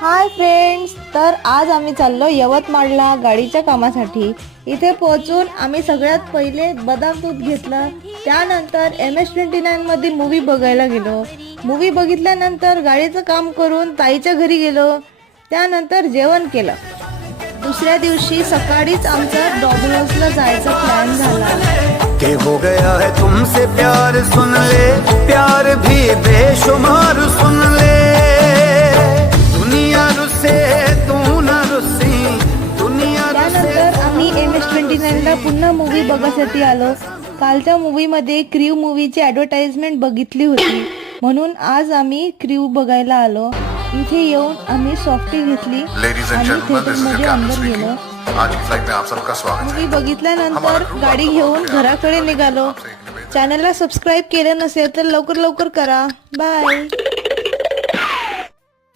Hi friends, तर आज आम्ही चाललो यवतमाळला गाडीच्या कामासाठी। इथे पोहोचून आम्ही सगळ्यात पहिले बदाम दूध घेतलं, त्यानंतर MS-29 मध्ये मूवी बघायला गेलो। मूवी बघितल्यानंतर गाडीचं काम करून ताईच्या घरी गेलो, त्यानंतर जेवण केलं। दुसऱ्या दिवशी सकाळीच आमचा डॉमिनोजला जायचा प्लॅन झाला। के हो गया है तुमसे प्यार, सुन ले प्यार भी बेशुमार, सुन ले दुनिया रुसे तू ना रुसी, दुनिया त्यानंतर आम्ही MS-29 ला पुन्हा मूवी बघण्यासाठी आलो। कालच्या मूवीमध्ये क्रीव मूवीची ॲडव्हर्टाइजमेंट बघितली होती, म्हणून आज आम्ही क्रीव बघायला आलो। इथे येऊन आम्ही सॉफ्टी घेतली आणि थिएटरमध्ये अंदर गेलो। आज की फ्लाइट में आप सबका स्वागत है। मूवी बघितल्यानंतर गाडी घेऊन घराकडे निघालो। चॅनलला सबस्क्राईब केलं नसेल तर लवकर करा। बाय।